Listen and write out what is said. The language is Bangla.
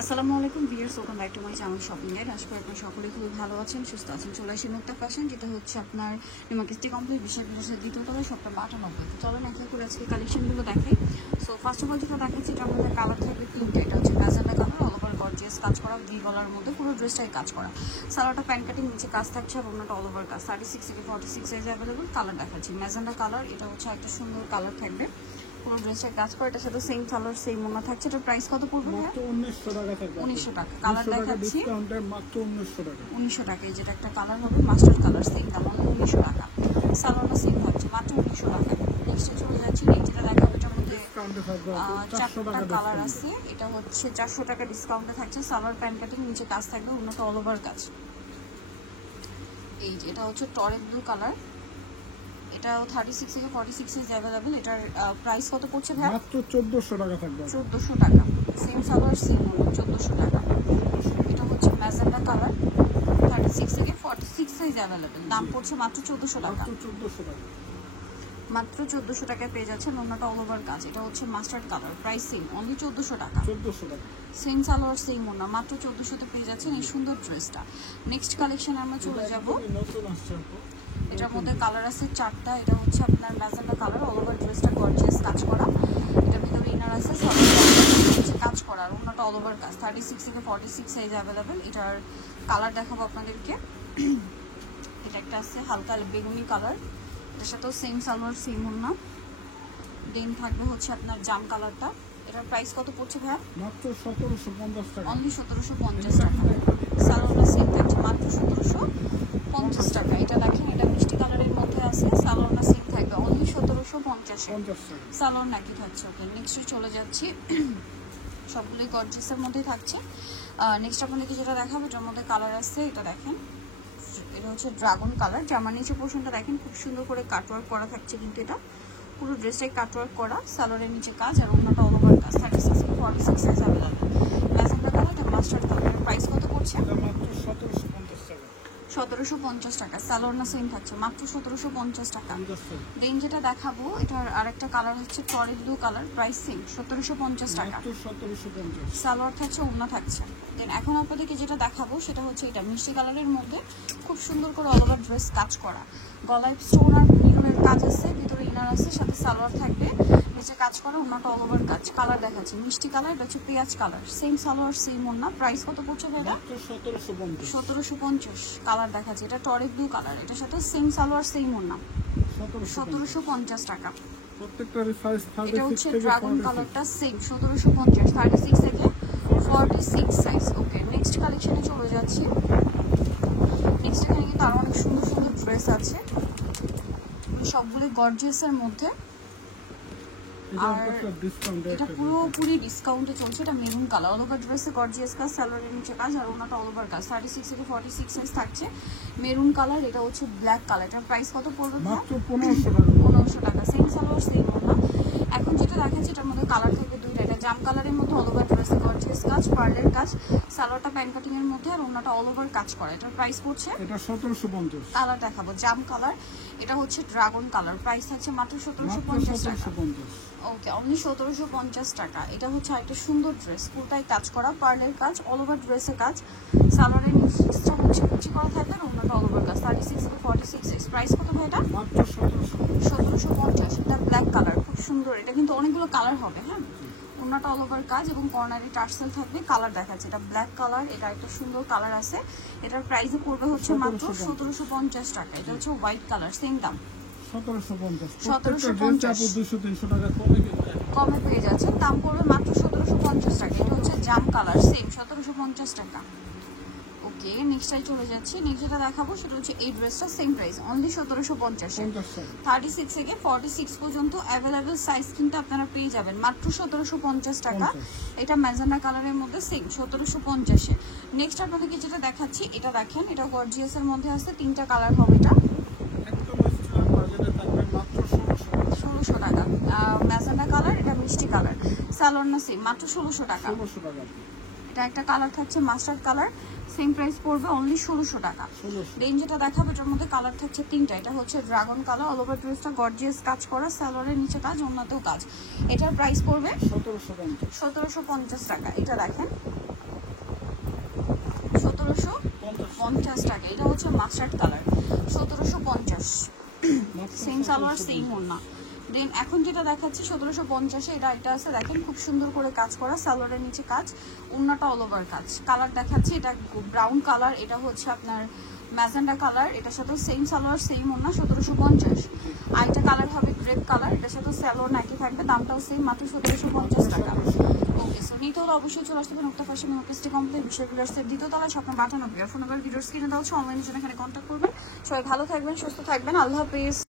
আসসালামু আলাইকুম viewers, welcome back to my channel shopping guide. আশা করি আপনারা সকলেই খুবই ভালো আছেন, সুস্থ আছেন। চলে আসি নুক্তা ফ্যাশন, যেটা হচ্ছে আপনার নিউমার্কেট কমপ্লেক্স বিশাল বিশাল দ্বিতীয় তলায়, সবটা 98। তো চলেন এক এক করে আজকে কালেকশনগুলো দেখাই। সো ফার্স্ট অফ অল যেটা দেখাচ্ছি, এটা আমাদের কালার থাকবে তিনটা। এটা হচ্ছে magenta colour, all over gorgeous কাজ করা, ভি গলার মধ্যে পুরো ড্রেসটাই কাজ করা। সালোয়ারটা প্যান্ট কাটিং, নিচে কাজ থাকছে, আর ওনাটা অল ওভার কাজ। 36 থেকে 46 সাইজ অ্যাভেলেবল। কালার দেখাচ্ছি ম্যাজেন্ডা কালার, এটা হচ্ছে একটা সুন্দর কালার থাকবে, পুরো ড্রেসটা কাজ করে। এটার সাথে সেম কালার সেম ওনা থাকছে। এটার প্রাইস কত পড়বে? মাত্র 1900 টাকা থাকবে। 1900 টাকা। কালার দেখাচ্ছি ডিসকাউন্টে মাত্র 1900 টাকা। 1900 টাকায় যেটা একটা কালার হবে মাস্টার্ড কালার, সেম দাম 1900 টাকা। সালোয়ারটা সেম থাকছে মাত্র 1900 টাকা। নেক্সটে চলে যাচ্ছি, যেটা দেখাবো এটার মধ্যে ডিসকাউন্টে থাকবে 400 চারটা টাকা কালার আছে। এটা হচ্ছে 400 টাকা ডিসকাউন্টে থাকছে। সালোয়ার প্যান্ট কাটিং, নিচে কাজ থাকবে, অন্যটা অল ওভার কাজ। এই যে এটা হচ্ছে টরে ব্লু কালার, এটাও 36 থেকে 46 সাইজ अवेलेबल। এটার প্রাইস কত পড়ছে ভাই? মাত্র 1400 টাকা থাকবে। 1400 টাকা। সেম সালোয়ার সেম ওনা, 1400 টাকা। এটা হচ্ছে ম্যাজেন্ডা কালার, 36 থেকে 46 সাইজ अवेलेबल। দাম পড়ছে মাত্র 1400 টাকা। মাত্র 1400 টাকা। মাত্র 1400 টাকায় পেয়ে যাচ্ছেন ওনাটা অল ওভার কাজ। এটা হচ্ছে mustard colour, price same, only 1400 টাকা। 1400 টাকা। সেম সালোয়ার সেম ওনা, মাত্র 1400 তে পেয়ে যাচ্ছেন এই সুন্দর ড্রেসটা। নেক্সট কালেকশন আমরা চলে যাব। নতুন আসছে আপু। এটার মধ্যে কালার আছে চারটা। এটা হচ্ছে আপনার ম্যাজেন্ডা কালার, অল ওভার ড্রেসটা গর্জিয়াস কাজ করা। এটার ভিতরে ইনার আছে, সালোয়ার কাজ করা, আর ওনাটা অল ওভার কাজ। 36 থেকে 46 সাইজ अवेलेबल। এটার কালার দেখাবো আপনাদেরকে। এটা একটা আছে হালকা বেগুনি কালার, এটার সাথেও সেম সালোয়ার সেম ওনা। দেন থাকবে হচ্ছে আপনার জাম কালারটা। এটার প্রাইস কত পড়ছে ভাই? মাত্র 1750 টাকা। অনলি 1750 টাকা। সালোয়ারটা সেম থাকছে মাত্র 1750 টাকা। এটা দেখেন, এটা মিষ্টি কালারের মধ্যে আছে, সালোয়ারটা সেম থাকবে অনলি 1750 টাকা। সালোয়ার নাকি থাকছে। ওকে, নেক্সট চলে যাচ্ছি। সবগুলোই গর্জিয়াসের মধ্যেই থাকছে। নেক্সট আপনাদেরকে যেটা দেখাবো, এটার মধ্যে কালার আছে। এটা দেখেন, এটা হচ্ছে ড্রাগন কালার। জামার নিচে পোর্শনটা দেখেন, খুব সুন্দর করে কাটওয়ার্ক করা থাকছে, কিন্তু এটা পুরো ড্রেসটাই কাটওয়ার্ক করা। সালোয়ারের নিচে কাজ, আর ওনাটা অল ওভার কাজ। 36 থেকে 46 সাইজ अवेलेबल। ম্যাজেন্ডা কালার, এটা মাস্টার্ড কালার। প্রাইস কত পড়ছে? মাত্র 1750 টাকা। 1750 টাকা। সালোয়ার না সেম থাকছে মাত্র 1750 টাকা। দেন যেটা দেখাবো, এটার আরেকটা কালার হচ্ছে টরি ব্লু কালার, প্রাইস সেম 1750 টাকা। মাত্র 1750। সালোয়ার থাকছে, ওড়না থাকছে। দেন এখন আপনাদেরকে যেটা দেখাবো সেটা হচ্ছে এটা মিষ্টি কালারের মধ্যে খুব সুন্দর করে অল ওভার ড্রেস কাজ করা। গলায় স্টোন আর মিরনের কাজ আছে, ভিতরে ইনার আছে, সাথে সালোয়ার থাকবে, নিচে কাজ করা, ওড়নাটা অল ওভার কাজ। কালার দেখাচ্ছে মিষ্টি কালার, এটা হচ্ছে পেঁয়াজ কালার। সেম সালোয়ার সেম ওড়না। প্রাইস কত পড়ছে ভাইয়া? মাত্র 1750। 1750। কালার দেখাচ্ছে, এটা টরে ব্লু কালার, এটার সাথে সেম সালোয়ার সেম ওড়না, 1750 টাকা। প্রত্যেকটারই সাইজ 36 এটা হচ্ছে থেকে ড্রাগন 46। কালারটা সেম 1750, 36 থেকে 46 সাইজ। ওকে, নেক্সট কালেকশনে চলে যাচ্ছি। নেক্সট এখানে কিন্তু আরো অনেক সুন্দর সুন্দর ড্রেস আছে, সবগুলো গর্জিয়াসের মধ্যে। আর এটা পুরোপুরি ডিসকাউন্টে চলছে। এটা মেরুন কালার, অল ওভার ড্রেসে গর্জিয়াস কাজ, সালোয়ারের নিচে কাজ, আর ওনাটা অল ওভার কাজ। 36 থেকে 46 সাইজ থাকছে, মেরুন কালার। এটা হচ্ছে ব্ল্যাক কালার। এটার প্রাইস কত পড়বে? মাত্র 1500 টাকা। 1500 টাকা। সেম সালোয়ার সেম ওনা। এখন যেটা দেখাচ্ছি, এটার মধ্যে কালার থাকবে দুইটা। এটা জাম কালারের মধ্যে অল ওভার ড্রেসে গর্জিয়াস কাজ, পার্লের কাজ, সালোয়ারটা প্যান্ট কাটিং এর মধ্যে, আর ওনাটা অল ওভার কাজ করা। এটার প্রাইস পড়ছে, এটা 1750। কালার দেখাবো জাম কালার, এটা হচ্ছে ড্রাগন কালার। প্রাইস থাকছে মাত্র 1750 টাকা। ওকে, অনলি 1750 টাকা। এটা হচ্ছে একটা সুন্দর ড্রেস, পুরোটাই কাজ করা, পার্লের কাজ, অল ওভার ড্রেসে কাজ, সালোয়ারের নিচটা হচ্ছে কুচি করা থাকবে, আর ওনাটা অল ওভার কাজ। 36 থেকে 46 সাইজ। প্রাইস কত ভাই এটা? মাত্র 1750। এটা ব্ল্যাক কালার, খুব সুন্দর। এটা কিন্তু অনেকগুলো কালার হবে। হ্যাঁ, ওনাটা অল ওভার কাজ এবং কর্নারে টার্সেল থাকবে। কালার দেখাচ্ছে, এটা ব্ল্যাক কালার, এটা একটা সুন্দর কালার আছে। এটার প্রাইসে পড়বে হচ্ছে মাত্র 1750 টাকা। এটা হচ্ছে হোয়াইট কালার, সেম দাম 1750। 1750 200-300 টাকা কমে পেয়ে যাচ্ছেন। দাম পড়বে মাত্র 1750 টাকা। এটা হচ্ছে জাম কালার, সেম 1750 টাকা। ওকে, নেক্সটটাই চলে যাচ্ছি। নেক্সট যেটা দেখাবো সেটা হচ্ছে এই ড্রেসটা, সেম প্রাইস অনলি 1750। 36 থেকে 46 পর্যন্ত অ্যাভেলেবেল সাইজ কিন্তু আপনারা পেয়ে যাবেন মাত্র 1750 টাকা। এটা ম্যাজেন্ডা কালারের মধ্যে সেম 1750-এ। নেক্সট আপনাদেরকে যেটা দেখাচ্ছি, এটা দেখেন, এটা গর্জিয়াসের মধ্যে আছে, তিনটা কালার হবে। এটা 1600 টাকা। ম্যাজেন্ডা কালার, এটা মিষ্টি কালার, সালোয়ার না সেম, মাত্র 1600 টাকা। এটা একটা কালার থাকছে মাস্টার্ড কালার, সেম প্রাইস পড়বে অনলি 1600 টাকা। দেন যেটা দেখাবো, এটার মধ্যে কালার থাকছে তিনটা। এটা হচ্ছে ড্রাগন কালার, অল ওভার ড্রেসটা গর্জিয়াস কাজ করা, সালোয়ারের নিচে কাজ, ওন্নাতেও কাজ। এটার প্রাইস পড়বে 1750 টাকা। এটা দেখেন, 1750 টাকা। এটা হচ্ছে mustard colour 1750। Same salwar same ওড়না। দেন এখন যেটা দেখাচ্ছি 1750, এটা আছে দেখেন, খুব সুন্দর করে কাজ করা, সালোয়ারের নিচে কাজ, ওড়নাটা অল ওভার কাজ। কালার দেখাচ্ছি, এটা ব্রাউন কালার, এটা হচ্ছে আপনার ম্যাজেন্ডা কালার, এটার সাথে সেম সালোয়ার সেম ওড়না 1750। আর এটা কালার হবে গ্রেপ কালার, এটার সাথে সালোয়ার একই থাকবে, দামটাও সেম, মাত্র 1750 টাকা। ওকে, সো নিতে হলে অবশ্যই চলে আসতে হবে মুক্তা ফ্যাশন মার্কেটে কমপ্লেক্স বিষয়গুলোর দ্বিতীয় তলায়, স্বপ্ন 92। ফোন নাম্বার ভিডিওর স্ক্রিনে দেওয়া হচ্ছে, অনলাইনের জন্য এখানে কন্ট্যাক্ট করবেন। সবাই ভালো থাকবেন, সুস্থ থাকবেন, আল্লাহ হাফেজ।